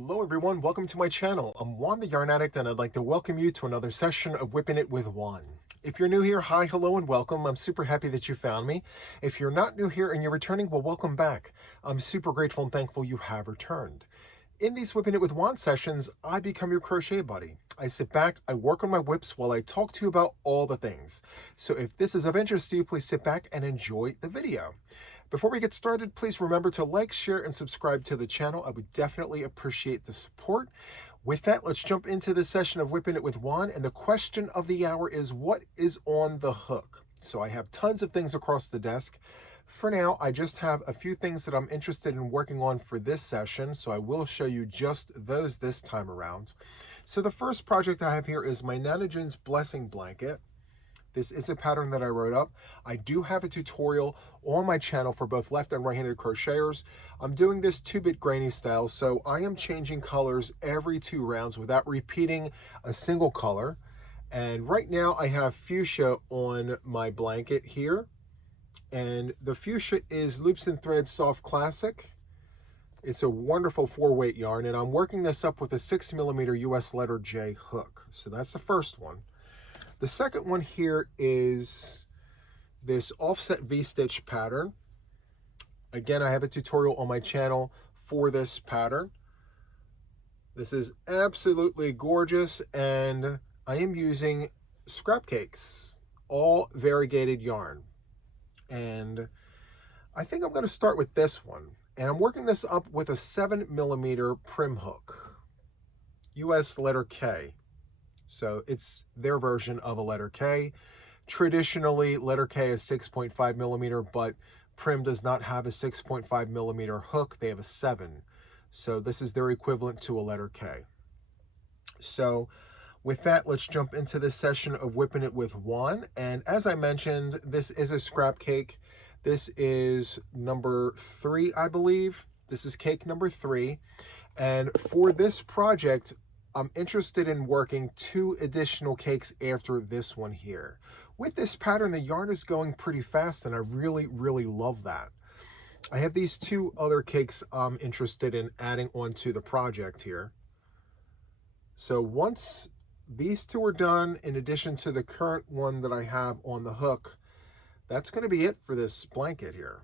Hello everyone, welcome to my channel. I'm Juan the Yarn Addict and I'd like to welcome you to another session of WIP'n It with Juan. If you're new here, hi, hello, and welcome. I'm super happy that you found me. If you're not new here and you're returning, well, welcome back. I'm super grateful and thankful you have returned. In these WIP'n It with Juan sessions, I become your crochet buddy. I sit back, I work on my whips while I talk to you about all the things. So if this is of interest to you, please sit back and enjoy the video. Before we get started, please remember to like, share, and subscribe to the channel. I would definitely appreciate the support. With that, let's jump into this session of WIP'n It with Juan. And the question of the hour is, what is on the hook? So I have tons of things across the desk. For now, I just have a few things that I'm interested in working on for this session, so I will show you just those this time around. So the first project I have here is my Nana June's Blessing Blanket. This is a pattern that I wrote up. I do have a tutorial on my channel for both left and right-handed crocheters. I'm doing this 2-bit granny style, so I am changing colors every 2 rounds without repeating a single color. And right now I have fuchsia on my blanket here. And the fuchsia is Loops and Threads Soft Classic. It's a wonderful 4-weight yarn, and I'm working this up with a 6mm US letter J hook. So that's the first one. The second one here is this offset V-stitch pattern. Again, I have a tutorial on my channel for this pattern. This is absolutely gorgeous, and I am using scrap cakes, all variegated yarn. And I think I'm going to start with this one. And I'm working this up with a 7mm prim hook, US letter K. So it's their version of a letter K. Traditionally, letter K is 6.5mm, but Prim does not have a 6.5mm hook. They have a 7. So this is their equivalent to a letter K. So with that, let's jump into this session of WIP'n It with Juan. And as I mentioned, this is a scrap cake. This is number 3, I believe. This is cake number 3. And for this project, I'm interested in working 2 additional cakes after this one here. With this pattern, the yarn is going pretty fast, and I really, really love that. I have these 2 other cakes I'm interested in adding onto the project here. So once these 2 are done, in addition to the current one that I have on the hook, that's going to be it for this blanket here.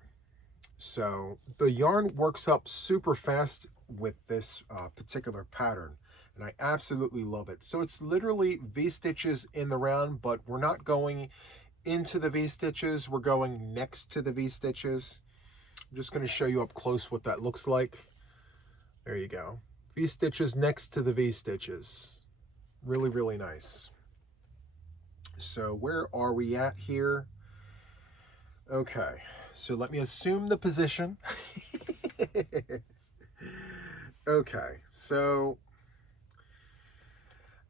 So the yarn works up super fast with this particular pattern, and I absolutely love it. So it's literally V-stitches in the round, but we're not going into the V-stitches, we're going next to the V-stitches. I'm just going to show you up close what that looks like. There you go. V-stitches next to the V-stitches. Really, really nice. So where are we at here? Okay, so let me assume the position. Okay, so,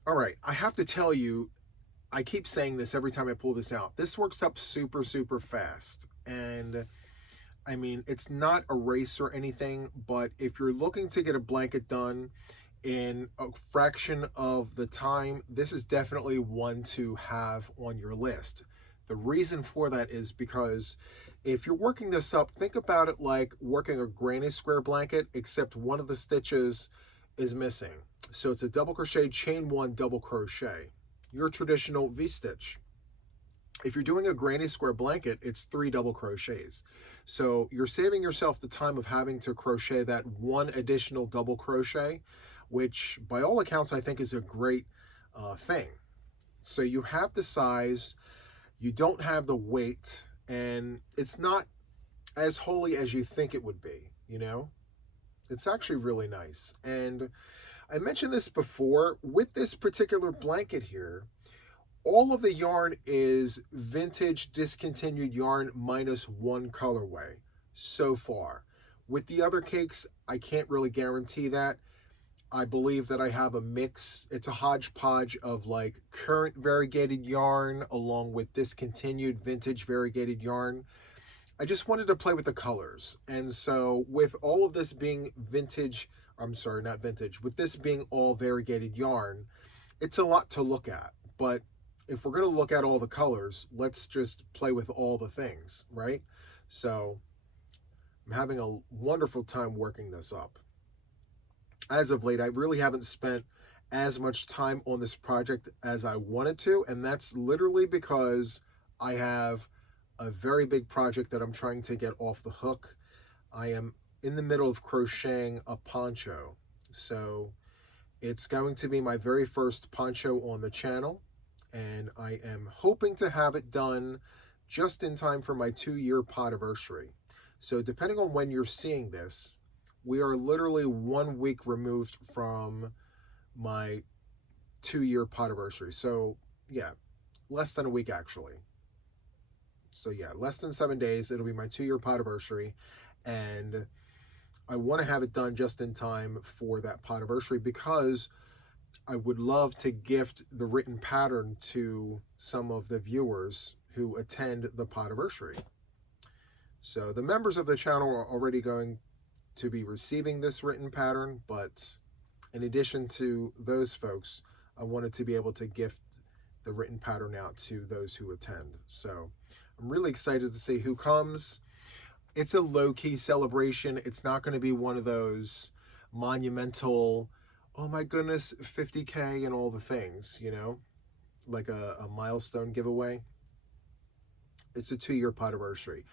all right, I have to tell you, I keep saying this every time I pull this out. This works up super, super fast. And I mean, it's not a race or anything, but if you're looking to get a blanket done in a fraction of the time, this is definitely one to have on your list. The reason for that is because if you're working this up, think about it like working a granny square blanket, except one of the stitches is missing. So it's a double crochet, chain 1, double crochet, your traditional V-stitch. If you're doing a granny square blanket, it's 3 double crochets. So you're saving yourself the time of having to crochet that 1 additional double crochet, which by all accounts I think is a great thing. So you have the size, you don't have the weight, and it's not as holy as you think it would be, you know? It's actually really nice. And I mentioned this before, with this particular blanket here, all of the yarn is vintage discontinued yarn minus 1 colorway so far. With the other cakes, I can't really guarantee that. I believe that I have a mix. It's a hodgepodge of like current variegated yarn along with discontinued vintage variegated yarn. I just wanted to play with the colors. And so with all of this being vintage, I'm sorry, not vintage, with this being all variegated yarn, it's a lot to look at. But if we're going to look at all the colors, let's just play with all the things, right? So I'm having a wonderful time working this up. as of late, I really haven't spent as much time on this project as I wanted to, and that's literally because I have a very big project that I'm trying to get off the hook. I am in the middle of crocheting a poncho, so it's going to be my very first poncho on the channel, and I am hoping to have it done just in time for my 2-year podiversary. So depending on when you're seeing this, we are literally 1 week removed from my 2-year podiversary. So yeah, less than a week actually. So yeah, less than 7 days, it'll be my 2-year podiversary, and I want to have it done just in time for that podiversary because I would love to gift the written pattern to some of the viewers who attend the podiversary. So the members of the channel are already going to be receiving this written pattern, but in addition to those folks, I wanted to be able to gift the written pattern out to those who attend. So I'm really excited to see who comes. It's a low-key celebration. It's not going to be one of those monumental, oh my goodness, 50K and all the things, you know, like a milestone giveaway. It's a 2-year podiversary.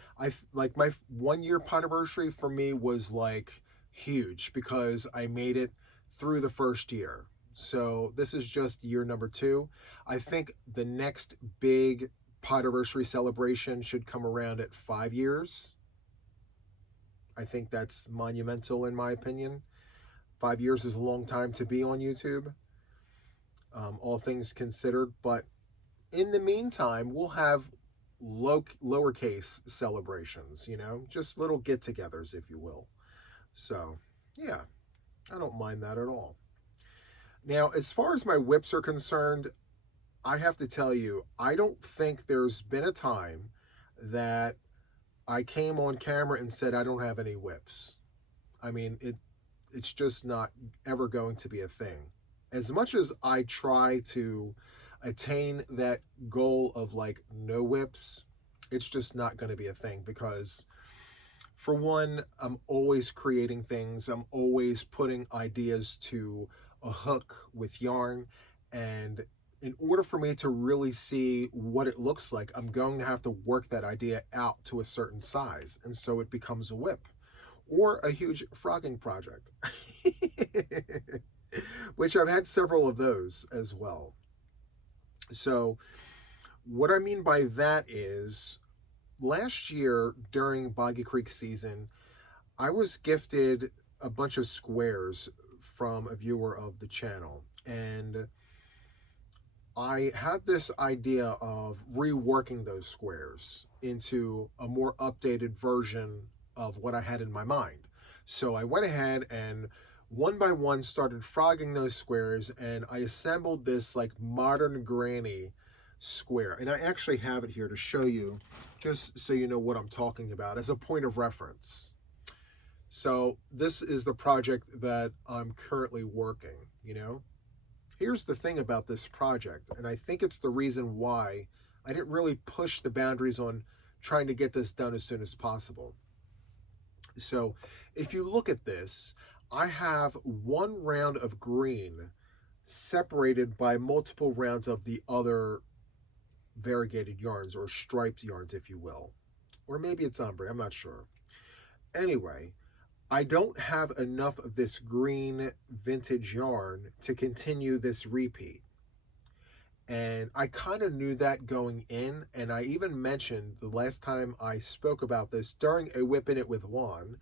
Like my 1-year podiversary for me was like huge because I made it through the first year. So this is just year number 2. I think the next big podiversary celebration should come around at 5 years. I think that's monumental in my opinion. 5 years is a long time to be on YouTube, all things considered. But in the meantime, we'll have lowercase celebrations, you know, just little get-togethers, if you will. So yeah, I don't mind that at all. Now, as far as my WIPs are concerned, I have to tell you, I don't think there's been a time that I came on camera and said I don't have any WIPs. I mean, it's just not ever going to be a thing. As much as I try to attain that goal of like no WIPs, it's just not going to be a thing because, for one, I'm always creating things. I'm always putting ideas to a hook with yarn, and in order for me to really see what it looks like, I'm going to have to work that idea out to a certain size, and so it becomes a WIP or a huge frogging project, which I've had several of those as well. So what I mean by that is, last year during Boggy Creek season, I was gifted a bunch of squares from a viewer of the channel, and I had this idea of reworking those squares into a more updated version of what I had in my mind. So I went ahead and one by one started frogging those squares, and I assembled this like modern granny square. And I actually have it here to show you, just so you know what I'm talking about as a point of reference. So this is the project that I'm currently working, you know. Here's the thing about this project, and I think it's the reason why I didn't really push the boundaries on trying to get this done as soon as possible. So if you look at this, I have one round of green separated by multiple rounds of the other variegated yarns, or striped yarns, if you will. Or maybe it's ombre, I'm not sure. Anyway, I don't have enough of this green vintage yarn to continue this repeat. And I kind of knew that going in, and I even mentioned the last time I spoke about this during a WIP'n It with Juan,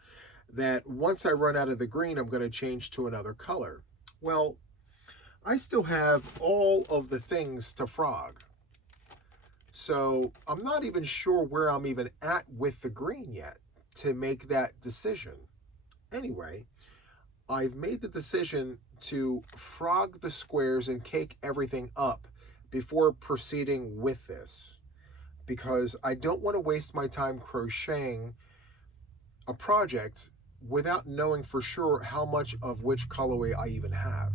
that once I run out of the green, I'm going to change to another color. Well, I still have all of the things to frog. So I'm not even sure where I'm even at with the green yet to make that decision. Anyway, I've made the decision to frog the squares and cake everything up before proceeding with this, because I don't want to waste my time crocheting a project without knowing for sure how much of which colorway I even have.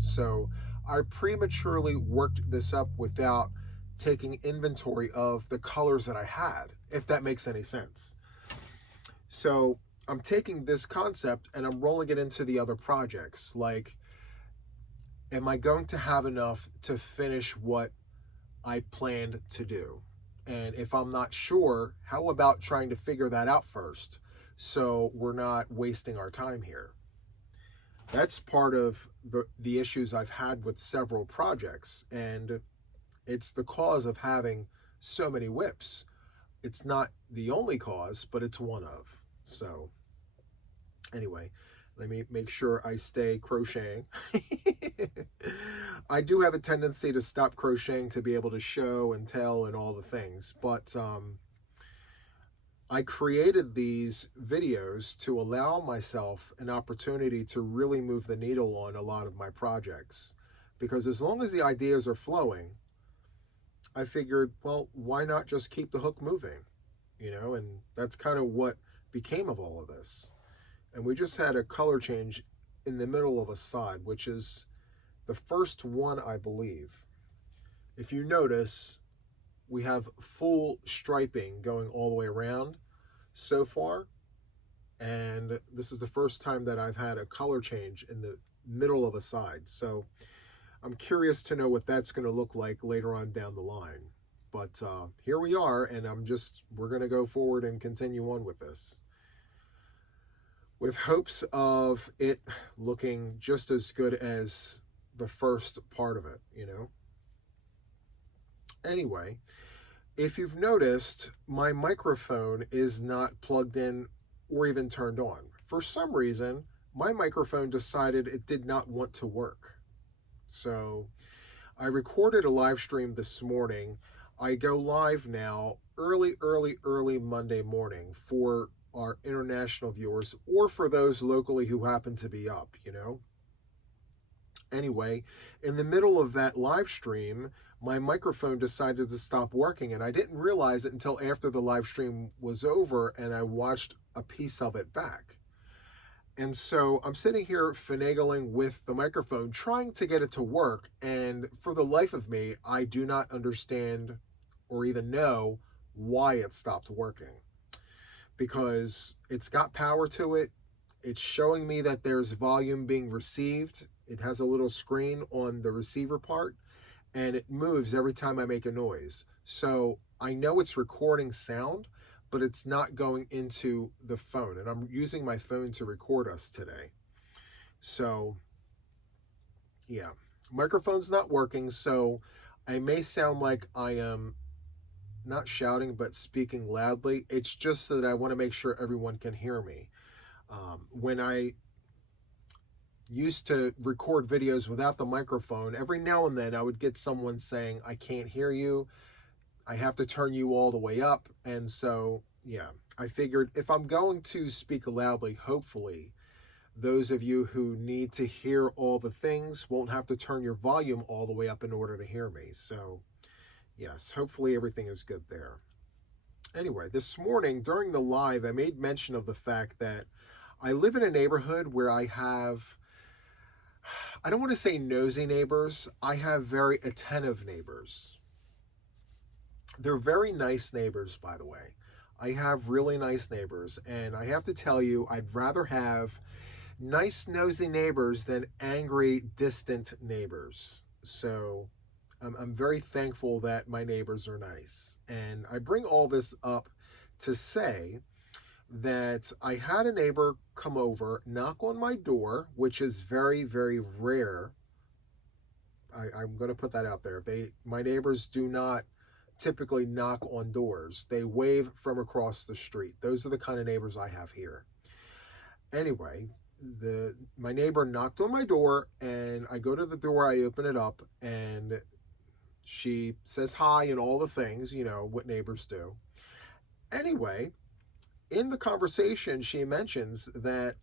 So I prematurely worked this up without taking inventory of the colors that I had, if that makes any sense. So I'm taking this concept and I'm rolling it into the other projects. Like, am I going to have enough to finish what I planned to do? And if I'm not sure, how about trying to figure that out first so we're not wasting our time here? That's part of the issues I've had with several projects, and it's the cause of having so many WIPs. It's not the only cause, but it's one of. So anyway, let me make sure I stay crocheting. I do have a tendency to stop crocheting to be able to show and tell and all the things, but I created these videos to allow myself an opportunity to really move the needle on a lot of my projects. Because as long as the ideas are flowing, I figured, well, why not just keep the hook moving? And that's kind of what became of all of this. And we just had a color change in the middle of a side, which is the first one, I believe. If you notice, we have full striping going all the way around so far. And this is the first time that I've had a color change in the middle of a side. So I'm curious to know what that's going to look like later on down the line. But here we are, and we're going to go forward and continue on with this, with hopes of it looking just as good as the first part of it, Anyway, if you've noticed, my microphone is not plugged in or even turned on. For some reason, my microphone decided it did not want to work. So I recorded a live stream this morning. I go live now early Monday morning for our international viewers or for those locally who happen to be up, Anyway, in the middle of that live stream, my microphone decided to stop working, and I didn't realize it until after the live stream was over and I watched a piece of it back. And so I'm sitting here finagling with the microphone, trying to get it to work, and for the life of me, I do not understand or even know why it stopped working. Because it's got power to it, it's showing me that there's volume being received. It has a little screen on the receiver part, and it moves every time I make a noise. So I know it's recording sound, but it's not going into the phone. And I'm using my phone to record us today. So, yeah, microphone's not working. So I may sound like I am not shouting, but speaking loudly. It's just so that I want to make sure everyone can hear me. When I used to record videos without the microphone, every now and then I would get someone saying, I can't hear you. I have to turn you all the way up. And so, yeah, I figured if I'm going to speak loudly, hopefully those of you who need to hear all the things won't have to turn your volume all the way up in order to hear me. So, yes, hopefully everything is good there. Anyway, this morning during the live, I made mention of the fact that I live in a neighborhood where I don't want to say nosy neighbors. I have very attentive neighbors. They're very nice neighbors, by the way. I have really nice neighbors, and I have to tell you, I'd rather have nice, nosy neighbors than angry, distant neighbors. So I'm very thankful that my neighbors are nice. And I bring all this up to say that I had a neighbor come over, knock on my door, which is very, very rare. I'm going to put that out there. My neighbors do not typically knock on doors. They wave from across the street. Those are the kind of neighbors I have here. Anyway, my neighbor knocked on my door, and I go to the door, I open it up, and she says hi and all the things, what neighbors do. Anyway, in the conversation, she mentions that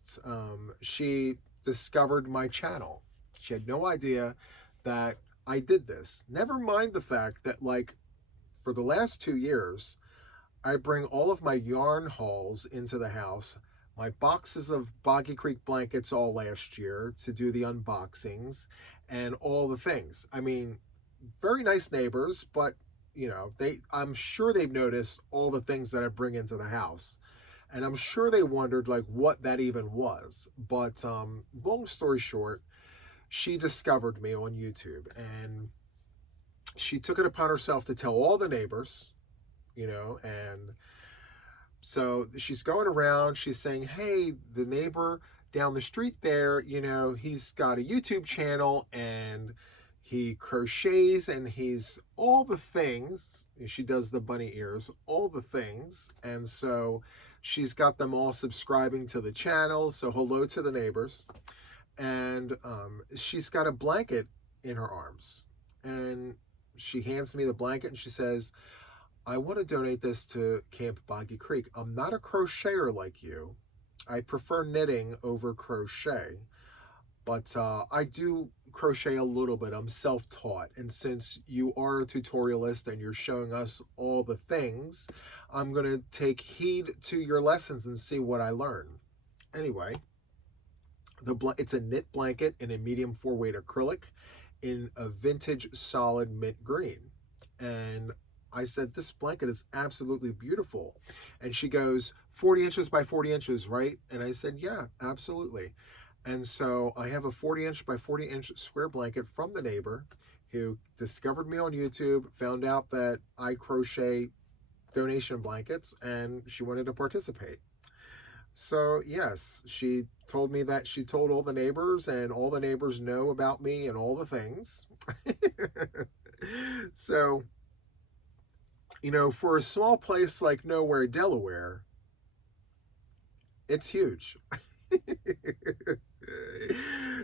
she discovered my channel. She had no idea that I did this. Never mind the fact that, for the last 2 years, I bring all of my yarn hauls into the house, my boxes of Boggy Creek blankets all last year to do the unboxings and all the things. I mean, very nice neighbors, but, I'm sure they've noticed all the things that I bring into the house. And I'm sure they wondered like what that even was. But long story short, she discovered me on YouTube, and she took it upon herself to tell all the neighbors, and so she's going around, she's saying, hey, the neighbor down the street there, he's got a YouTube channel, and he crochets, and he's all the things. She does the bunny ears, all the things. And so she's got them all subscribing to the channel. So hello to the neighbors. And she's got a blanket in her arms. And she hands me the blanket, and she says, I want to donate this to Camp Boggy Creek. I'm not a crocheter like you. I prefer knitting over crochet, but I do crochet a little bit. I'm self-taught. And since you are a tutorialist and you're showing us all the things, I'm going to take heed to your lessons and see what I learn. Anyway, it's a knit blanket in a medium 4-weight acrylic in a vintage solid mint green. And I said, this blanket is absolutely beautiful. And she goes, 40 inches by 40 inches, right? And I said, yeah, absolutely. And so I have a 40-inch by 40-inch square blanket from the neighbor who discovered me on YouTube, found out that I crochet donation blankets, and she wanted to participate. So yes, she told me that she told all the neighbors, and all the neighbors know about me and all the things. So, for a small place like Nowhere, Delaware, it's huge.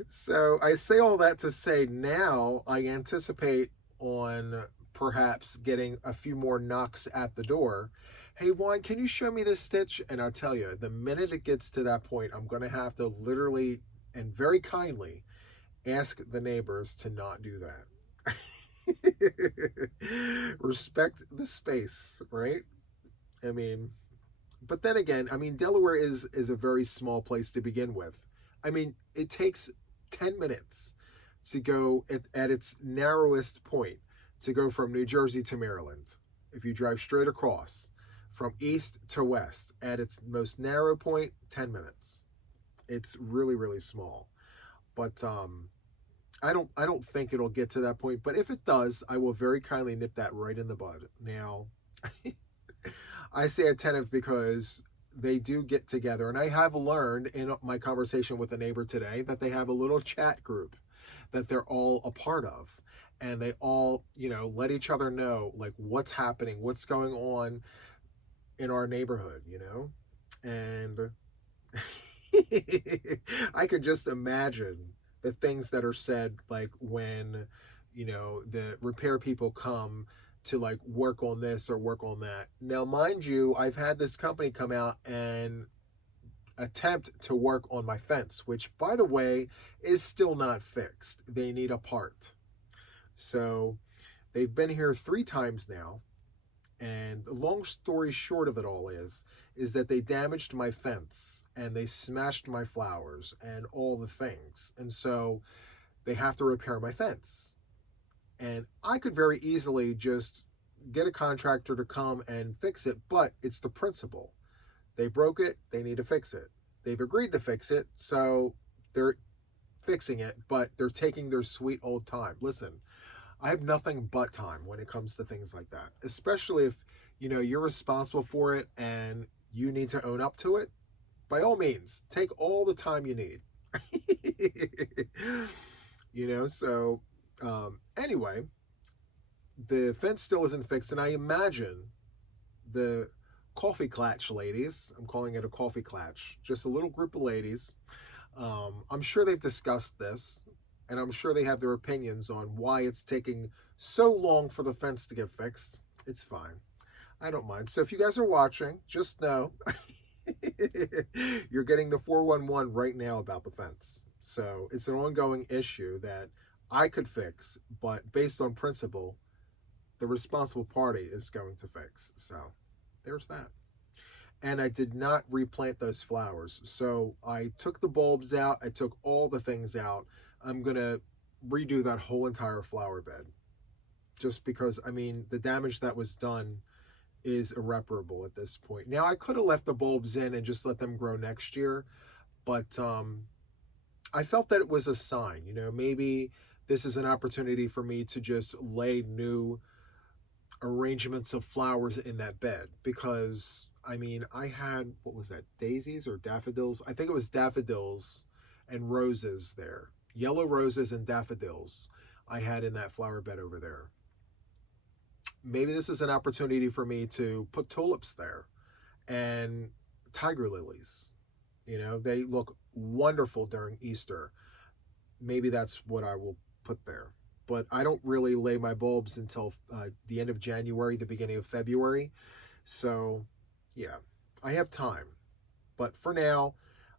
So I say all that to say, now I anticipate on perhaps getting a few more knocks at the door. Hey, Juan, can you show me this stitch? And I'll tell you, the minute it gets to that point, I'm going to have to literally and very kindly ask the neighbors to not do that. Respect the space, right? I mean, but then again, Delaware is a very small place to begin with. It takes 10 minutes to go at its narrowest point, to go from New Jersey to Maryland. If you drive straight across from east to west, at its most narrow point, 10 minutes. It's really, really small. But I don't think it'll get to that point, but if it does, I will very kindly nip that right in the bud. Now, I say attentive because they do get together, and I have learned in my conversation with a neighbor today that they have a little chat group that they're all a part of, and they all, let each other know like what's happening, what's going on in our neighborhood, and I could just imagine the things that are said, like when, the repair people come to like work on this or work on that. Now, mind you, I've had this company come out and attempt to work on my fence, which, by the way, is still not fixed. They need a part. So they've been here 3 times now. And the long story short of it all is that they damaged my fence and they smashed my flowers and all the things. And so they have to repair my fence. And I could very easily just get a contractor to come and fix it, but it's the principle. They broke it, they need to fix it. They've agreed to fix it, so they're fixing it, but they're taking their sweet old time. Listen, I have nothing but time when it comes to things like that, especially if, you're responsible for it and you need to own up to it. By all means, take all the time you need. So anyway, the fence still isn't fixed, and I imagine the coffee clatch ladies, I'm calling it a coffee clatch, just a little group of ladies, I'm sure they've discussed this, and I'm sure they have their opinions on why it's taking so long for the fence to get fixed. It's fine. I don't mind. So if you guys are watching, just know you're getting the 411 right now about the fence. So it's an ongoing issue that I could fix, but based on principle, the responsible party is going to fix. So there's that. And I did not replant those flowers. So I took the bulbs out. I took all the things out. I'm going to redo that whole entire flower bed. Just because, the damage that was done is irreparable at this point. Now, I could have left the bulbs in and just let them grow next year, but I felt that it was a sign, maybe this is an opportunity for me to just lay new arrangements of flowers in that bed, because I mean, I had, what was that, daisies or daffodils? I think it was daffodils and roses there. Yellow roses and daffodils I had in that flower bed over there. Maybe this is an opportunity for me to put tulips there and tiger lilies. They look wonderful during Easter. Maybe that's what I will put there. But I don't really lay my bulbs until the end of January, the beginning of February. So, yeah, I have time. But for now,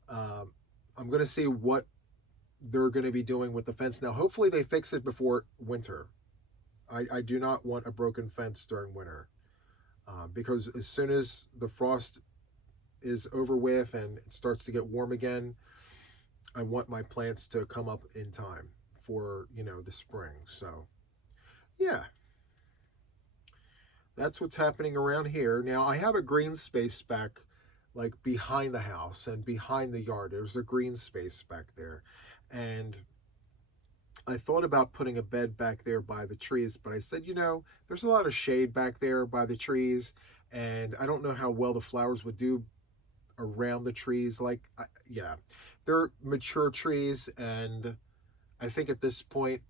I'm going to see what they're going to be doing with the fence. Now, hopefully they fix it before winter. I do not want a broken fence during winter, because as soon as the frost is over with and it starts to get warm again, I want my plants to come up in time for, the spring. So, yeah, that's what's happening around here. Now, I have a green space back, like behind the house and behind the yard. There's a green space back there. And I thought about putting a bed back there by the trees, but I said, there's a lot of shade back there by the trees, and I don't know how well the flowers would do around the trees. Yeah, they're mature trees, and I think at this point,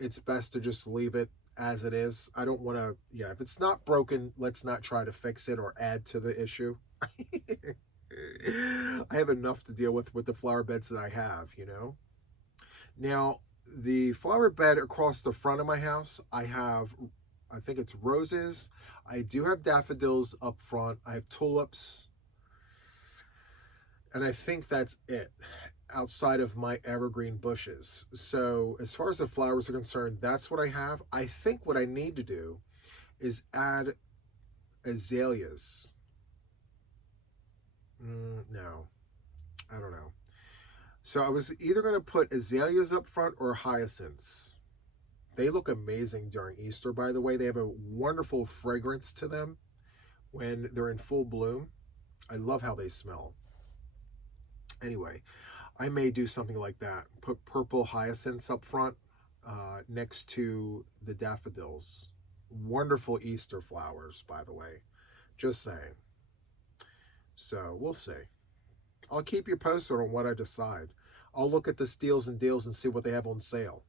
it's best to just leave it as it is. I don't want to, if it's not broken, let's not try to fix it or add to the issue. I have enough to deal with the flower beds that I have, Now, the flower bed across the front of my house, I think it's roses. I do have daffodils up front. I have tulips. And I think that's it outside of my evergreen bushes. So as far as the flowers are concerned, that's what I have. I think what I need to do is add azaleas. No, I don't know. So I was either going to put azaleas up front or hyacinths. They look amazing during Easter, by the way. They have a wonderful fragrance to them when they're in full bloom. I love how they smell. Anyway, I may do something like that. Put purple hyacinths up front next to the daffodils. Wonderful Easter flowers, by the way. Just saying. So we'll see. I'll keep you posted on what I decide. I'll look at the steals and deals and see what they have on sale.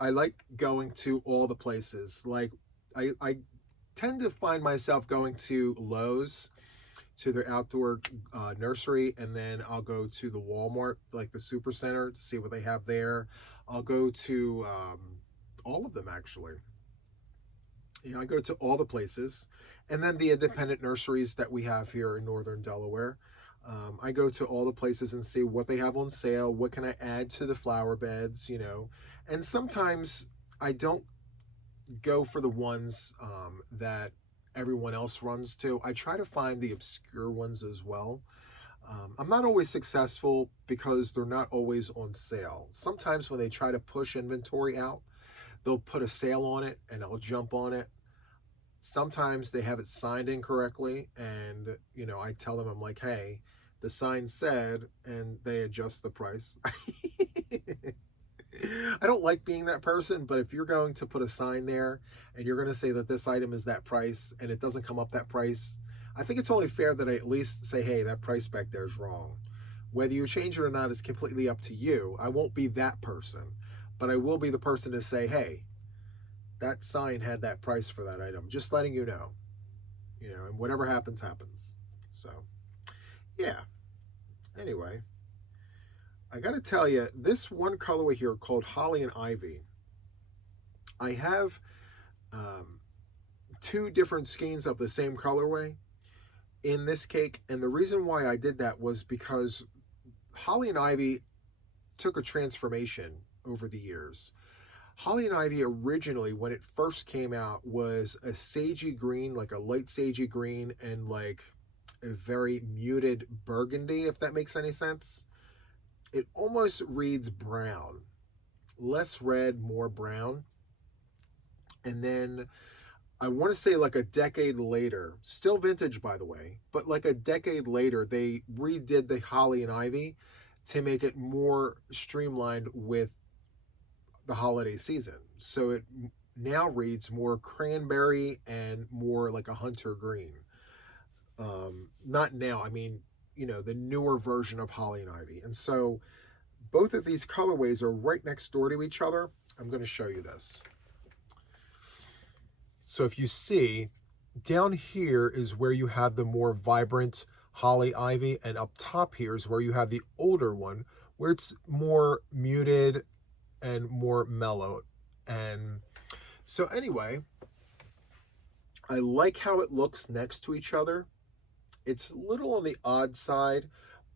I like going to all the places. Like, I tend to find myself going to Lowe's, to their outdoor nursery, and then I'll go to the Walmart, like the Supercenter, to see what they have there. I'll go to all of them, actually. I go to all the places. And then the independent nurseries that we have here in northern Delaware. I go to all the places and see what they have on sale, what can I add to the flower beds, And sometimes I don't go for the ones that everyone else runs to. I try to find the obscure ones as well. I'm not always successful because they're not always on sale. Sometimes when they try to push inventory out, they'll put a sale on it and I'll jump on it. Sometimes they have it signed incorrectly, and I tell them, I'm like, hey, the sign said, and they adjust the price. I don't like being that person, but if you're going to put a sign there and you're going to say that this item is that price and it doesn't come up that price, I think it's only fair that I at least say, hey, that price back there is wrong. Whether you change it or not is completely up to you. I won't be that person, but I will be the person to say, hey, that sign had that price for that item. Just letting you know, and whatever happens, happens. So, yeah. Anyway, I got to tell you, this one colorway here called Holly and Ivy, I have two different skeins of the same colorway in this cake. And the reason why I did that was because Holly and Ivy took a transformation over the years. Holly and Ivy originally, when it first came out, was a sagey green, like a light sagey green, and like a very muted burgundy, if that makes any sense. It almost reads brown. Less red, more brown. And then I want to say like a decade later, still vintage by the way, but like a decade later, they redid the holly and ivy to make it more streamlined with the holiday season. So it now reads more cranberry and more like a hunter green. Not now, I mean, you know, the newer version of holly and ivy. And so both of these colorways are right next door to each other. I'm going to show you this. So if you see, down here is where you have the more vibrant holly ivy, and up top here is where you have the older one, where it's more muted and more mellow. And so anyway, I like how it looks next to each other. It's a little on the odd side,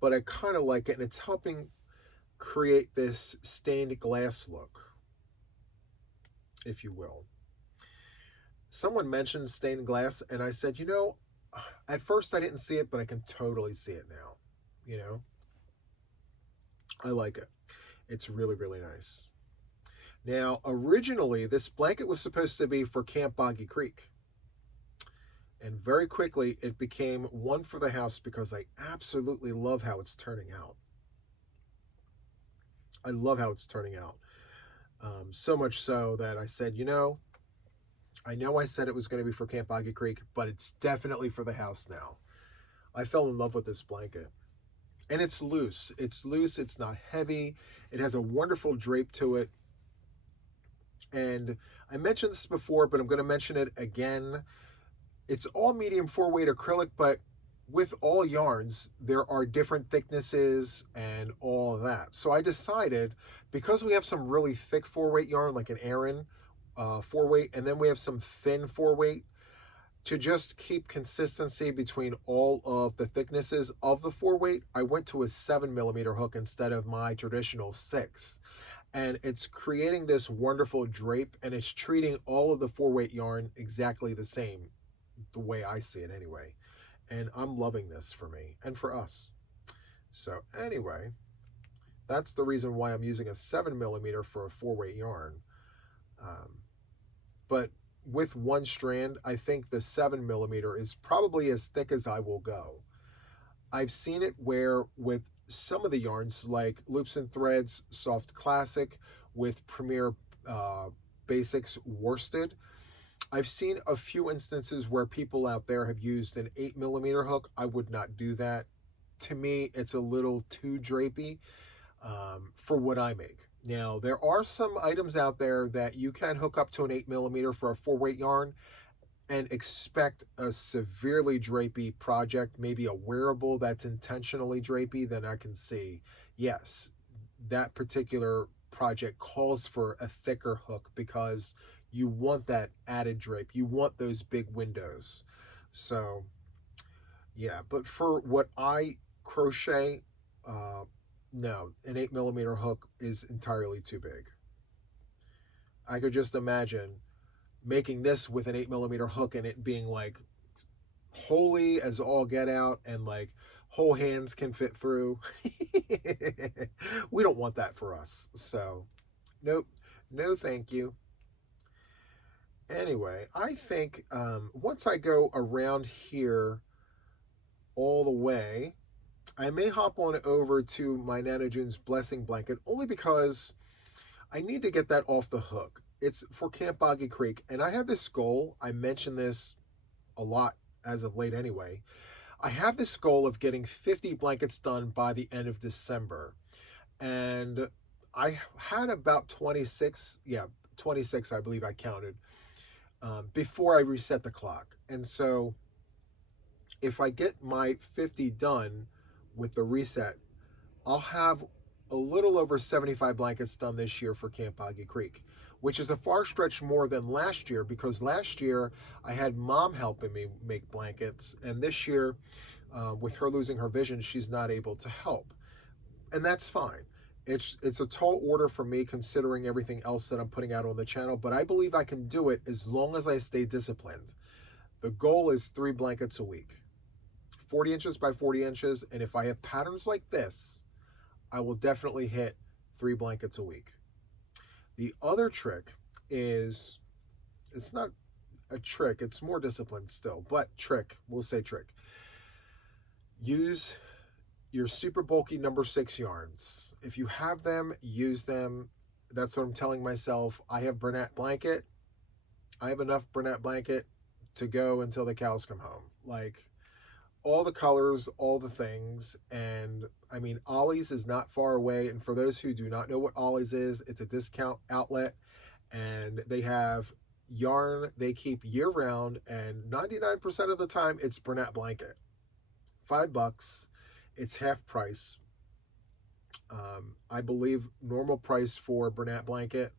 but I kind of like it, and it's helping create this stained glass look, if you will. Someone mentioned stained glass, and I said, you know, at first I didn't see it, but I can totally see it now. You know, I like it. It's really, really nice. Now, originally, this blanket was supposed to be for Camp Boggy Creek. And very quickly, it became one for the house because I absolutely love how it's turning out. I love how it's turning out. So much so that I said, you know I said it was going to be for Camp Boggy Creek, but it's definitely for the house now. I fell in love with this blanket. And it's loose. It's loose. It's not heavy. It has a wonderful drape to it. And I mentioned this before, but I'm going to mention it again. It's all medium 4-weight acrylic, but with all yarns, there are different thicknesses and all of that. So I decided, because we have some really thick 4-weight yarn, like an Aran 4-weight, and then we have some thin 4-weight, to just keep consistency between all of the thicknesses of the 4-weight, I went to a 7mm hook instead of my traditional 6. And it's creating this wonderful drape, and it's treating all of the 4-weight yarn exactly the same, the way I see it anyway. And I'm loving this for me and for us. So anyway, that's the reason why I'm using a 7mm for a 4-weight yarn. But with one strand, I think the 7mm is probably as thick as I will go. I've seen it where with some of the yarns, like Loops and Threads Soft Classic with Premier Basics Worsted, I've seen a few instances where people out there have used an 8mm hook. I would not do that. To me, it's a little too drapey for what I make. Now, there are some items out there that you can hook up to an 8mm for a 4-weight yarn and expect a severely drapey project, maybe a wearable that's intentionally drapey. Then I can see, yes, that particular project calls for a thicker hook because you want that added drape. You want those big windows. So, yeah, but for what I crochet, no, an 8mm hook is entirely too big. I could just imagine making this with an 8mm hook and it being like holy as all get out, and like whole hands can fit through. We don't want that for us. So, nope, no thank you. Anyway, I think once I go around here all the way, I may hop on over to my Nana June's Blessing Blanket, only because I need to get that off the hook. It's for Camp Boggy Creek, and I have this goal. I mentioned this a lot as of late anyway. I have this goal of getting 50 blankets done by the end of December. And I had about 26, I believe I counted, before I reset the clock. And so if I get my 50 done with the reset, I'll have a little over 75 blankets done this year for Camp Boggy Creek, which is a far stretch more than last year, because last year I had Mom helping me make blankets, and this year, with her losing her vision, she's not able to help. And that's fine. It's a tall order for me considering everything else that I'm putting out on the channel, but I believe I can do it as long as I stay disciplined. The goal is 3 blankets a week, 40 inches by 40 inches, and if I have patterns like this, I will definitely hit 3 blankets a week. The other trick is it's not a trick, it's more discipline still, but trick, we'll say trick. Use your super bulky number 6 yarns. If you have them, use them. That's what I'm telling myself. I have Bernat blanket. I have enough Bernat blanket to go until the cows come home. Like, all the colors, all the things. And I mean, Ollie's is not far away. And for those who do not know what Ollie's is, it's a discount outlet, and they have yarn they keep year round, and 99% of the time it's Bernat blanket. $5. It's half price. I believe normal price for Bernat blanket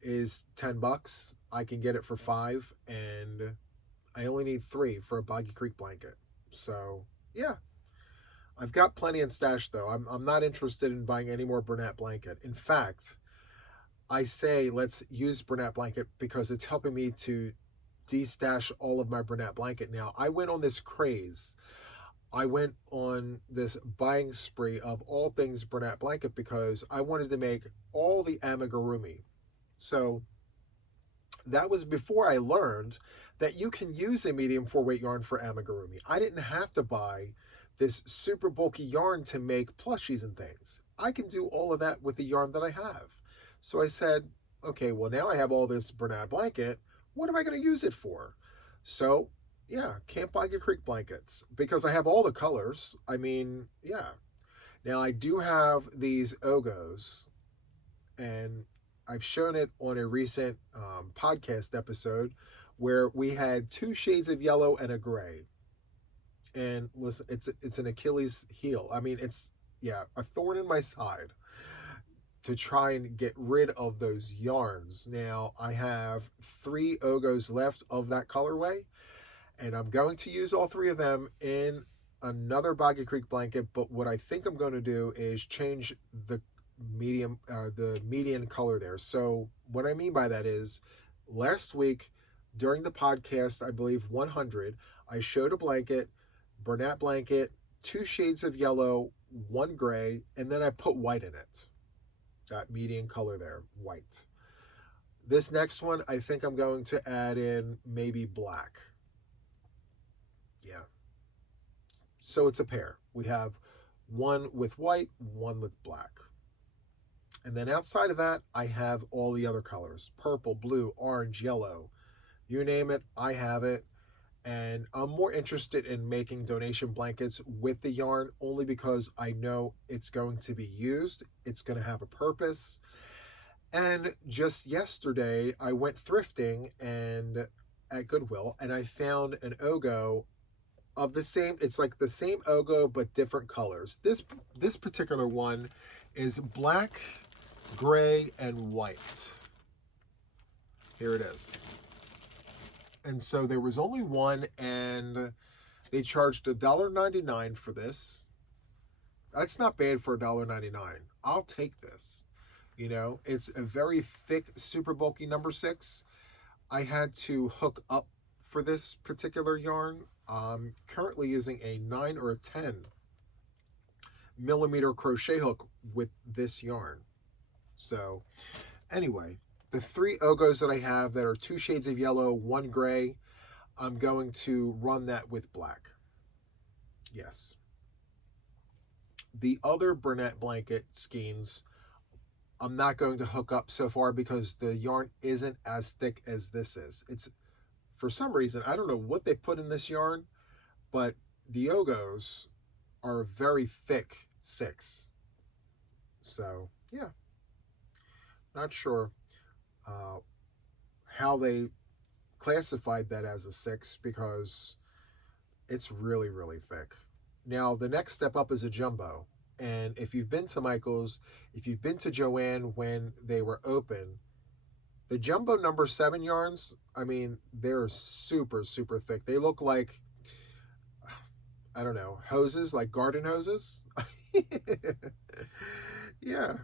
is $10. I can get it for $5, and I only need 3 for a Boggy Creek blanket. So yeah, I've got plenty in stash though. I'm not interested in buying any more Bernat blanket. In fact, I say let's use Bernat blanket because it's helping me to de-stash all of my Bernat blanket now. I went on this craze. I went on this buying spree of all things Bernat blanket because I wanted to make all the amigurumi. So that was before I learned that you can use a medium 4-weight yarn for amigurumi. I didn't have to buy this super bulky yarn to make plushies and things. I can do all of that with the yarn that I have. So I said, okay, well now I have all this Bernat blanket. What am I going to use it for? So yeah, Camp Boggy Creek blankets, because I have all the colors. I mean, yeah. Now I do have these Ogos, and I've shown it on a recent podcast episode where we had 2 shades of yellow and a gray. And listen, it's an Achilles heel. I mean, it's, yeah, a thorn in my side to try and get rid of those yarns. Now I have 3 Ogos left of that colorway, and I'm going to use all 3 of them in another Boggy Creek blanket. But what I think I'm going to do is change the median color there. So what I mean by that is, last week during the podcast, I believe 100, I showed a blanket, Bernat blanket, 2 shades of yellow, 1 gray, and then I put white in it. That median color there, white. This next one, I think I'm going to add in maybe black. Yeah. So it's a pair. We have one with white, one with black. And then outside of that, I have all the other colors. Purple, blue, orange, yellow. You name it, I have it. And I'm more interested in making donation blankets with the yarn only because I know it's going to be used. It's going to have a purpose. And just yesterday, I went thrifting and at Goodwill, and I found an Ogo of the same, it's like the same Ogo, but different colors. This particular one is black, gray, and white. Here it is. And so there was only one, and they charged $1.99 for this. That's not bad for $1.99. I'll take this. You know, it's a very thick, super bulky number 6. I had to hook up for this particular yarn. I'm currently using a 9 or a 10 millimeter crochet hook with this yarn. So anyway, the 3 Ogos that I have that are 2 shades of yellow, 1 gray, I'm going to run that with black. Yes. The other Bernat blanket skeins, I'm not going to hook up so far because the yarn isn't as thick as this is. It's, for some reason, I don't know what they put in this yarn, but the Ogos are a very thick 6. So, yeah. Not sure how they classified that as a 6 because it's really, really thick. Now, the next step up is a jumbo. And if you've been to Michael's, if you've been to Joann when they were open, the jumbo number 7 yarns, I mean, they're super, super thick. They look like, I don't know, hoses, like garden hoses. Yeah.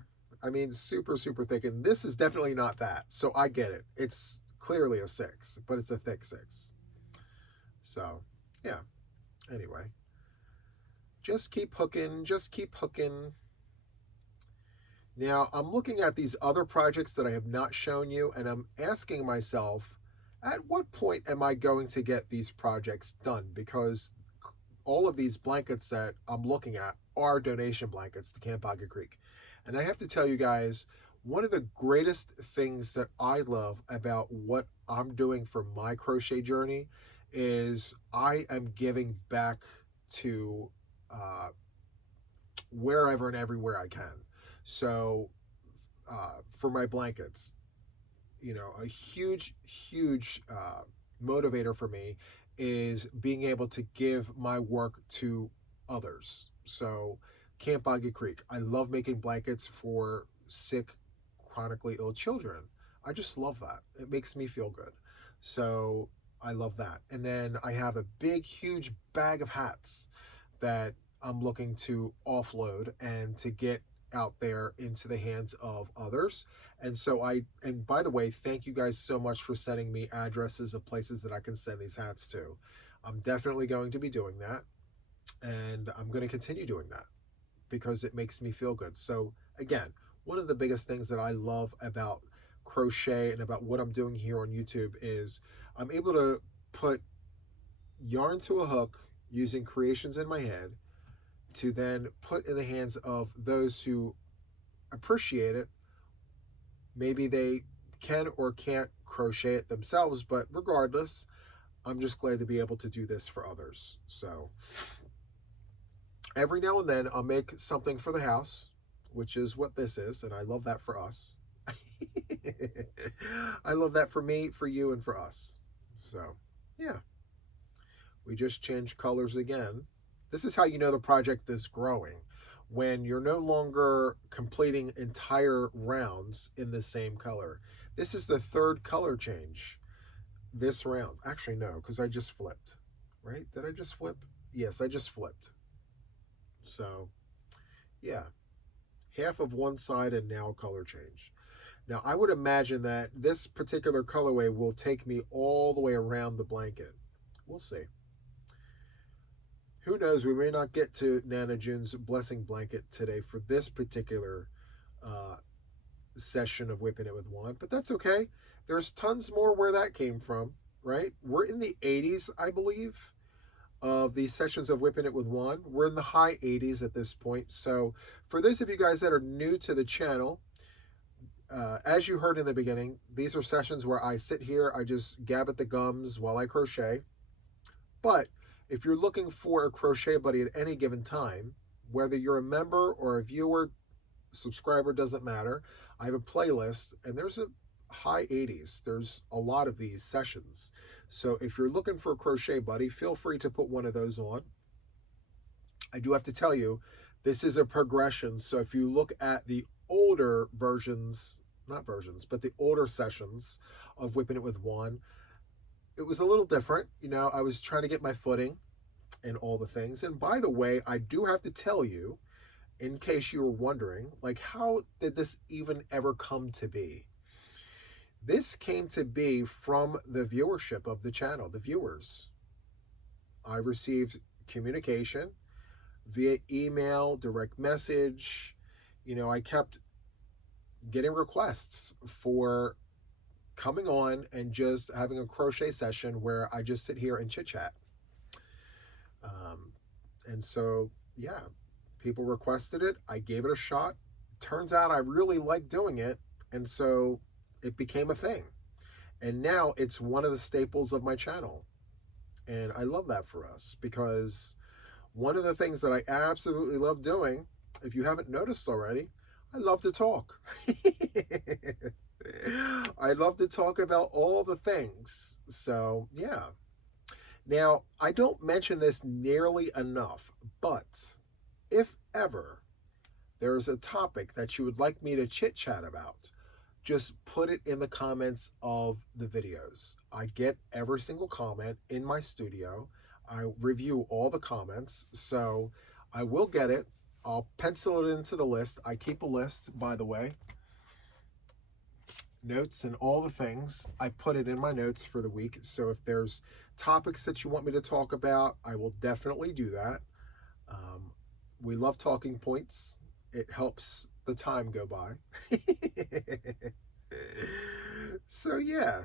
I mean, super, super thick. And this is definitely not that. So I get it. It's clearly a 6, but it's a thick 6. So, yeah. Anyway. Just keep hooking. Just keep hooking. Now, I'm looking at these other projects that I have not shown you, and I'm asking myself, At what point am I going to get these projects done? Because all of these blankets that I'm looking at are donation blankets to Camp Aga Creek. And I have to tell you guys, one of the greatest things that I love about what I'm doing for my crochet journey is I am giving back to wherever and everywhere I can. So for my blankets, you know, a huge motivator for me is being able to give my work to others. So Camp Aga Creek, I love making blankets for sick, chronically ill children. I just love that. It makes me feel good. So I love that. And then I have a big, huge bag of hats that I'm looking to offload and to get out there into the hands of others. And so and by the way, thank you guys so much for sending me addresses of places that I can send these hats to. I'm definitely going to be doing that, and I'm going to continue doing that because it makes me feel good. So again, one of the biggest things that I love about crochet and about what I'm doing here on YouTube is I'm able to put yarn to a hook using creations in my head to then put in the hands of those who appreciate it. Maybe they can or can't crochet it themselves, but regardless, I'm just glad to be able to do this for others. So every now and then I'll make something for the house, which is what this is, and I love that for us. I love that for me, for you, and for us. So yeah, we just changed colors again. This is how you know the project is growing, when you're no longer completing entire rounds in the same color. This is the third color change this round. Actually, no, because I just flipped, right? Did I just flip? Yes, I just flipped. So, yeah, half of one side and now color change. Now, I would imagine that this particular colorway will take me all the way around the blanket. We'll see. Who knows, we may not get to Nana June's blessing blanket today for this particular session of WIP'n It with Juan, but that's okay. There's tons more where that came from, right? We're in the 80s, I believe, of these sessions of WIP'n It with Juan. We're in the high 80s at this point. So for those of you guys that are new to the channel, as you heard in the beginning, these are sessions where I sit here, I just gab at the gums while I crochet. But if you're looking for a crochet buddy at any given time, whether you're a member or a viewer, subscriber, doesn't matter. I have a playlist, and there's a high 80s. There's a lot of these sessions. So if you're looking for a crochet buddy, feel free to put one of those on. I do have to tell you, this is a progression. So if you look at the older versions, not versions, but the older sessions of WIP'n It with Juan, it was a little different. You know, I was trying to get my footing and all the things. And by the way, I do have to tell you, in case you were wondering, like, how did this even ever come to be? This came to be from the viewership of the channel, the viewers. I received communication via email, direct message. You know, I kept getting requests for coming on and just having a crochet session where I just sit here and chit chat. And so, yeah, people requested it. I gave it a shot. Turns out I really like doing it. And so it became a thing. And now it's one of the staples of my channel. And I love that for us, because one of the things that I absolutely love doing, if you haven't noticed already, I love to talk. I love to talk about all the things. So, yeah. Now, I don't mention this nearly enough, but if ever there is a topic that you would like me to chit-chat about, just put it in the comments of the videos. I get every single comment in my studio. I review all the comments, so I will get it. I'll pencil it into the list. I keep a list, by the way. Notes and all the things. I put it in my notes for the week. So if there's topics that you want me to talk about, I will definitely do that. We love talking points. It helps the time go by. So yeah,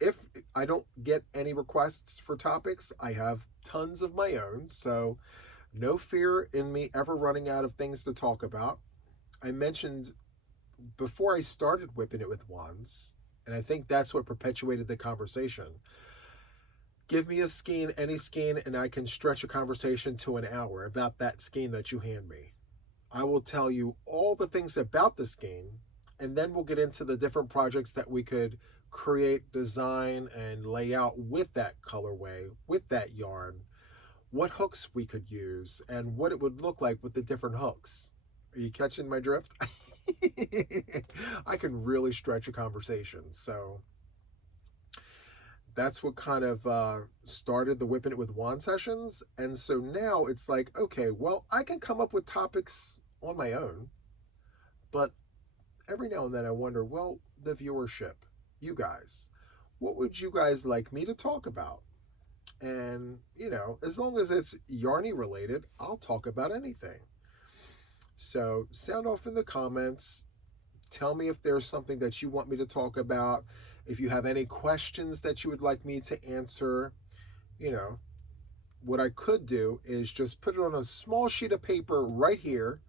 If I don't get any requests for topics, I have tons of my own, so no fear in me ever running out of things to talk about. I mentioned before I started WIP'n It with Juan's, and I think that's what perpetuated the conversation. Give me a skein, any skein, and I can stretch a conversation to an hour about that skein that you hand me. I will tell you all the things about the skein, and then we'll get into the different projects that we could create, design, and lay out with that colorway, with that yarn, what hooks we could use, and what it would look like with the different hooks. Are you catching my drift? I can really stretch a conversation. So that's what kind of started the WIP'n It with Juan sessions. And so now it's like, okay, well, I can come up with topics on my own, but every now and then I wonder, well, the viewership, you guys, what would you guys like me to talk about? And, you know, as long as it's yarny related, I'll talk about anything. So sound off in the comments. Tell me if there's something that you want me to talk about. If you have any questions that you would like me to answer, you know, what I could do is just put it on a small sheet of paper right here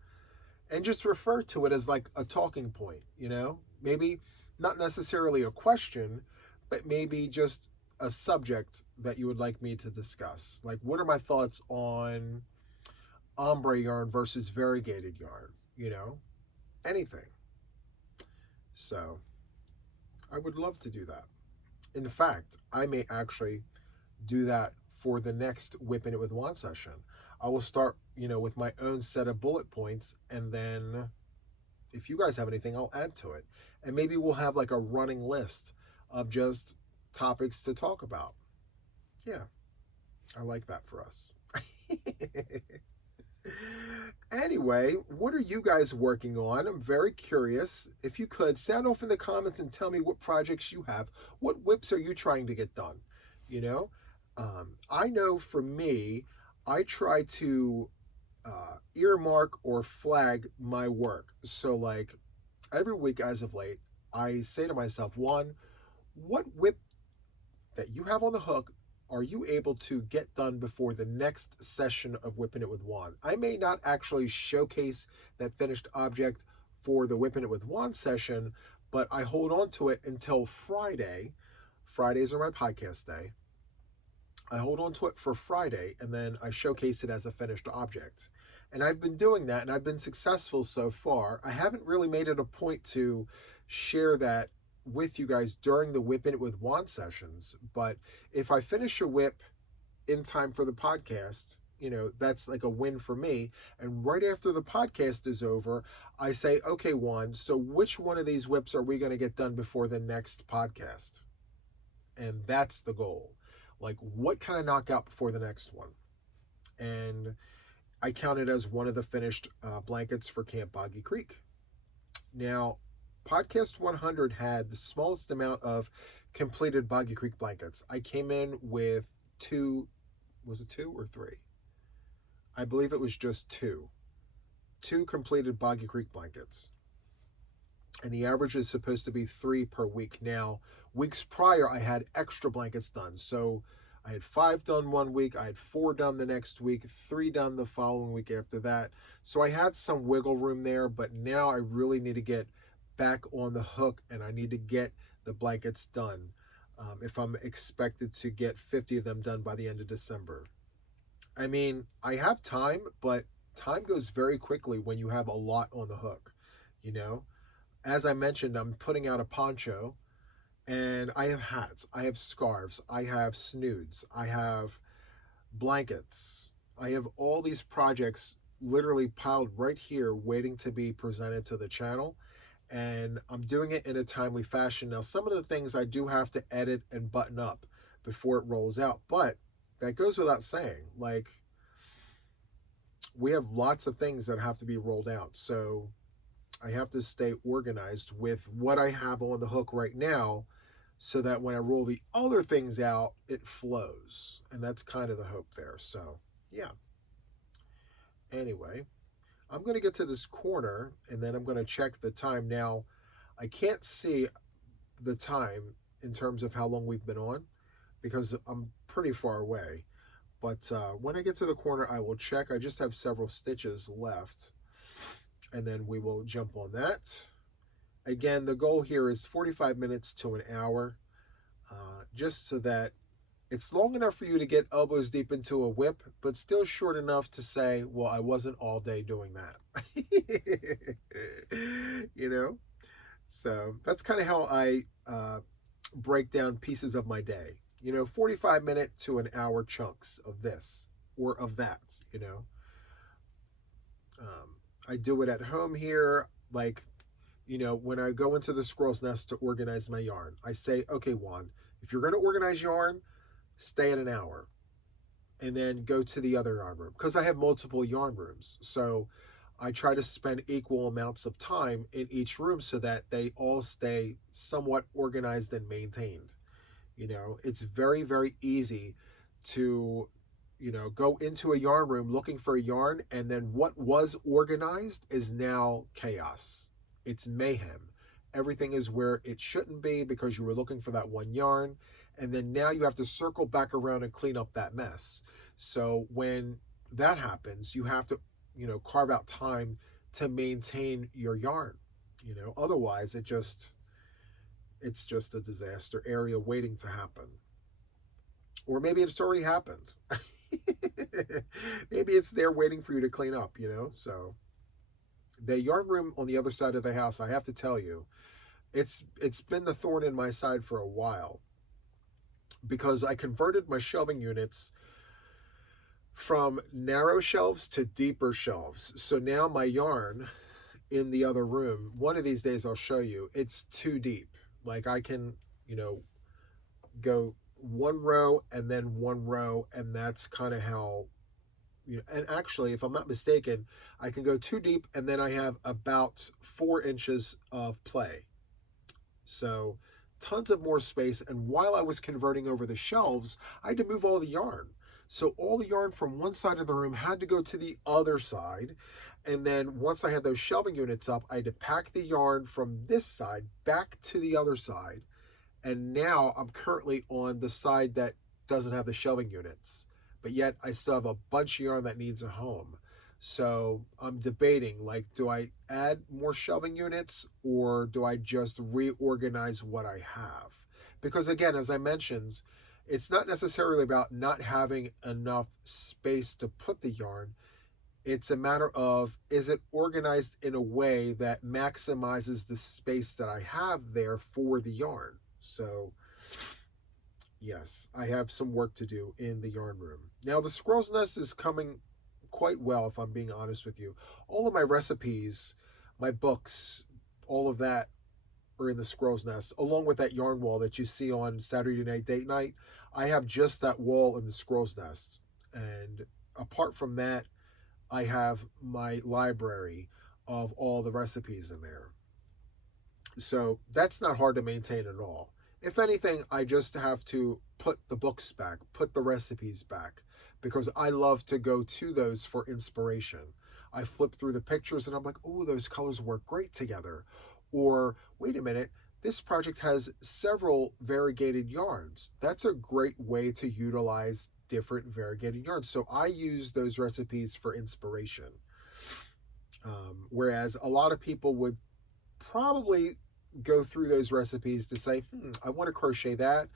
and just refer to it as like a talking point, you know? Maybe not necessarily a question, but maybe just a subject that you would like me to discuss. Like, what are my thoughts on ombre yarn versus variegated yarn, you know? Anything. So I would love to do that. In fact, I may actually do that for the next WIP'n It with Juan session. I will start, you know, with my own set of bullet points, and then if you guys have anything, I'll add to it. And maybe we'll have like a running list of just topics to talk about. Yeah, I like that for us. Anyway, what are you guys working on? I'm very curious. If you could, sound off in the comments and tell me what projects you have. What WIPs are you trying to get done? You know, I know for me, I try to earmark or flag my work. So, like, every week as of late, I say to myself, one, what WIP that you have on the hook are you able to get done before the next session of WIP'n It with Juan? I may not actually showcase that finished object for the WIP'n It with Juan session, but I hold on to it until Friday. Fridays are my podcast day. I hold on to it for Friday, and then I showcase it as a finished object. And I've been doing that, and I've been successful so far. I haven't really made it a point to share that with you guys during the WIP'n It with Juan sessions, but if I finish a WIP in time for the podcast, you know, that's like a win for me. And right after the podcast is over, I say, okay, Juan, so which one of these WIPs are we going to get done before the next podcast? And that's the goal. Like, what can I knock out before the next one? And I count it as one of the finished blankets for Camp Boggy Creek. Now, podcast 100 had the smallest amount of completed Boggy Creek blankets. I came in with two, was it 2 or 3? I believe it was just 2. 2 completed Boggy Creek blankets. And the average is supposed to be 3 per week. Now, weeks prior, I had extra blankets done. So I had 5 done one week, I had 4 done the next week, 3 done the following week after that. So I had some wiggle room there, but now I really need to get back on the hook, and I need to get the blankets done if I'm expected to get 50 of them done by the end of December. I mean, I have time, but time goes very quickly when you have a lot on the hook, you know? As I mentioned, I'm putting out a poncho, and I have hats, I have scarves, I have snoods, I have blankets, I have all these projects literally piled right here waiting to be presented to the channel. And I'm doing it in a timely fashion. Now, some of the things I do have to edit and button up before it rolls out, but that goes without saying. Like, we have lots of things that have to be rolled out, so I have to stay organized with what I have on the hook right now, so that when I roll the other things out, it flows. And that's kind of the hope there. So, yeah. Anyway, I'm going to get to this corner, and then I'm going to check the time. Now, I can't see the time in terms of how long we've been on, because I'm pretty far away. But when I get to the corner, I will check. I just have several stitches left, and then we will jump on that. Again, the goal here is 45 minutes to an hour, just so that it's long enough for you to get elbows deep into a WIP, but still short enough to say, well, I wasn't all day doing that. You know? So that's kind of how I break down pieces of my day. 45-minute to an hour chunks of this or of that, I do it at home here. Like, when I go into the squirrel's nest to organize my yarn, I say, okay, Juan, if you're going to organize yarn, stay at an hour and then go to the other yarn room, because I have multiple yarn rooms. So I try to spend equal amounts of time in each room so that they all stay somewhat organized and maintained. It's very, very easy to, go into a yarn room looking for a yarn, and then what was organized is now chaos. It's mayhem. Everything is where it shouldn't be because you were looking for that one yarn, and then now you have to circle back around and clean up that mess. So when that happens, you have to, carve out time to maintain your yarn. Otherwise it's just a disaster area waiting to happen. Or maybe it's already happened. Maybe it's there waiting for you to clean up, So the yarn room on the other side of the house, I have to tell you, it's been the thorn in my side for a while, because I converted my shelving units from narrow shelves to deeper shelves. So now my yarn in the other room, one of these days I'll show you, it's too deep. Like I can, go one row and then one row, and that's kind of how, and actually, if I'm not mistaken, I can go too deep and then I have about 4 inches of play. So tons of more space. And while I was converting over the shelves, I had to move all the yarn. So all the yarn from one side of the room had to go to the other side. And then once I had those shelving units up, I had to pack the yarn from this side back to the other side. And now I'm currently on the side that doesn't have the shelving units, but yet I still have a bunch of yarn that needs a home. So I'm debating, like, do I add more shelving units or do I just reorganize what I have? Because again, as I mentioned, it's not necessarily about not having enough space to put the yarn. It's a matter of, is it organized in a way that maximizes the space that I have there for the yarn? So yes, I have some work to do in the yarn room. Now the squirrel's nest is coming quite well, if I'm being honest with you. All of my recipes, my books, all of that are in the squirrel's nest, along with that yarn wall that you see on Saturday Night Date Night. I have just that wall in the squirrel's nest. And apart from that, I have my library of all the recipes in there. So that's not hard to maintain at all. If anything, I just have to put the books back, put the recipes back, because I love to go to those for inspiration. I flip through the pictures and I'm like, oh, those colors work great together. Or, wait a minute, this project has several variegated yarns. That's a great way to utilize different variegated yarns. So I use those recipes for inspiration. Whereas a lot of people would probably go through those recipes to say, I want to crochet that.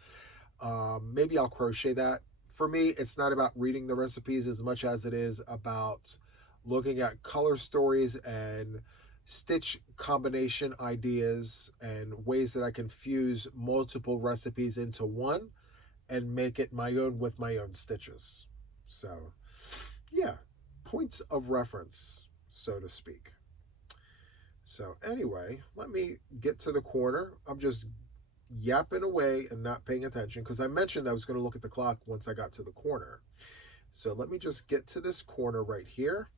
Maybe I'll crochet that. For me, it's not about reading the recipes as much as it is about looking at color stories and stitch combination ideas and ways that I can fuse multiple recipes into one and make it my own with my own stitches. So yeah, points of reference, so to speak. So anyway, let me get to the corner. I'm just yapping away and not paying attention because I mentioned I was going to look at the clock once I got to the corner. So let me just get to this corner right here.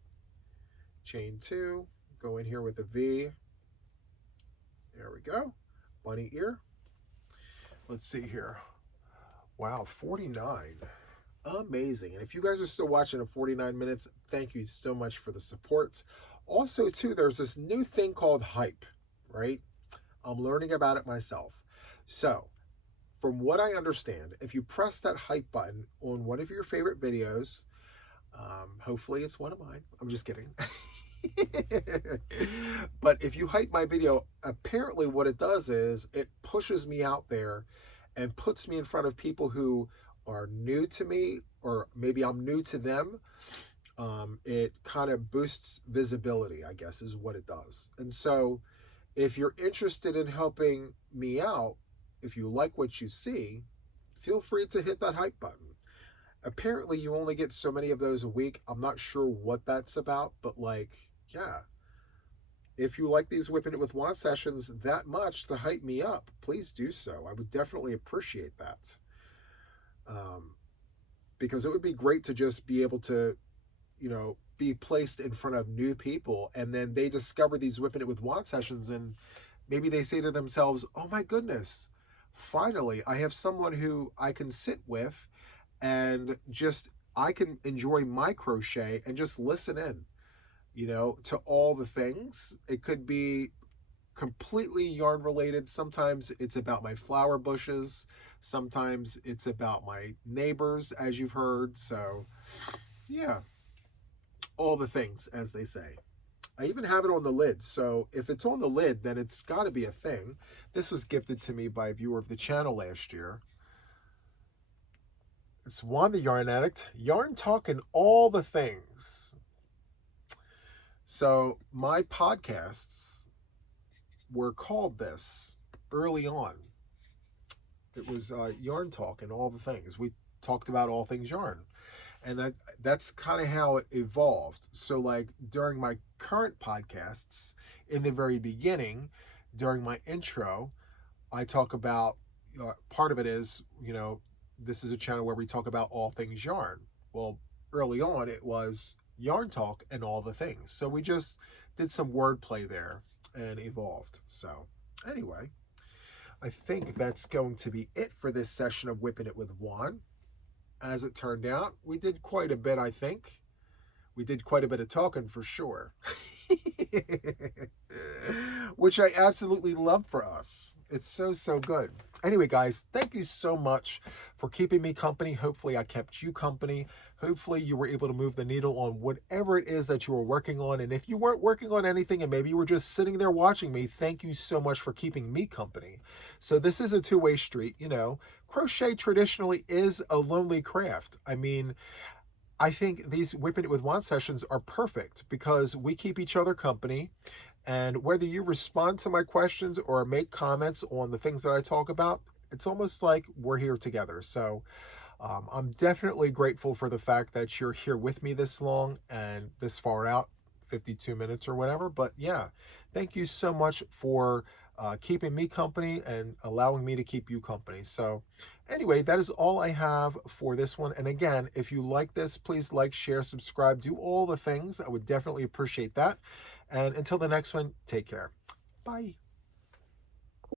Chain 2, go in here with a V. There we go. Bunny ear. Let's see here. Wow, 49. Amazing. And if you guys are still watching at 49 minutes, thank you so much for the support. Also, too, there's this new thing called hype, right? I'm learning about it myself. So from what I understand, if you press that hype button on one of your favorite videos, hopefully it's one of mine. I'm just kidding. But if you hype my video, apparently what it does is it pushes me out there and puts me in front of people who are new to me, or maybe I'm new to them. It kind of boosts visibility, I guess, is what it does. And so if you're interested in helping me out, if you like what you see, feel free to hit that hype button. Apparently you only get so many of those a week. I'm not sure what that's about, but like, yeah. If you like these WIPn It with Juan sessions that much to hype me up, please do so. I would definitely appreciate that. Because it would be great to just be able to, be placed in front of new people, and then they discover these WIPn It with Juan sessions, and maybe they say to themselves, oh my goodness, finally, I have someone who I can sit with and just, I can enjoy my crochet and just listen in, to all the things. It could be completely yarn related. Sometimes it's about my flower bushes. Sometimes it's about my neighbors, as you've heard. So yeah, all the things, as they say. I even have it on the lid. So if it's on the lid, then it's got to be a thing. This was gifted to me by a viewer of the channel last year. It's Juan the Yarn Addict, yarn talking all the things. So my podcasts were called this early on. It was yarn talk and all the things. We talked about all things yarn. And that's kind of how it evolved. So like during my current podcasts, in the very beginning, during my intro, I talk about, part of it is, this is a channel where we talk about all things yarn. Well, early on it was yarn talk and all the things. So we just did some wordplay there and evolved. So anyway, I think that's going to be it for this session of WIPn It with Juan. As it turned out, we did quite a bit, I think. We did quite a bit of talking for sure. Which I absolutely love for us. It's so good. Anyway, guys, thank you so much for keeping me company. Hopefully I kept you company. Hopefully you were able to move the needle on whatever it is that you were working on. And if you weren't working on anything and maybe you were just sitting there watching me, thank you so much for keeping me company. So this is a two-way street, Crochet traditionally is a lonely craft. I mean, I think these WIPn It with Juan sessions are perfect because we keep each other company. And whether you respond to my questions or make comments on the things that I talk about, it's almost like we're here together. So I'm definitely grateful for the fact that you're here with me this long and this far out, 52 minutes or whatever. But yeah, thank you so much for keeping me company and allowing me to keep you company. So anyway, that is all I have for this one. And again, if you like this, please like, share, subscribe, do all the things. I would definitely appreciate that. And until the next one, take care. Bye.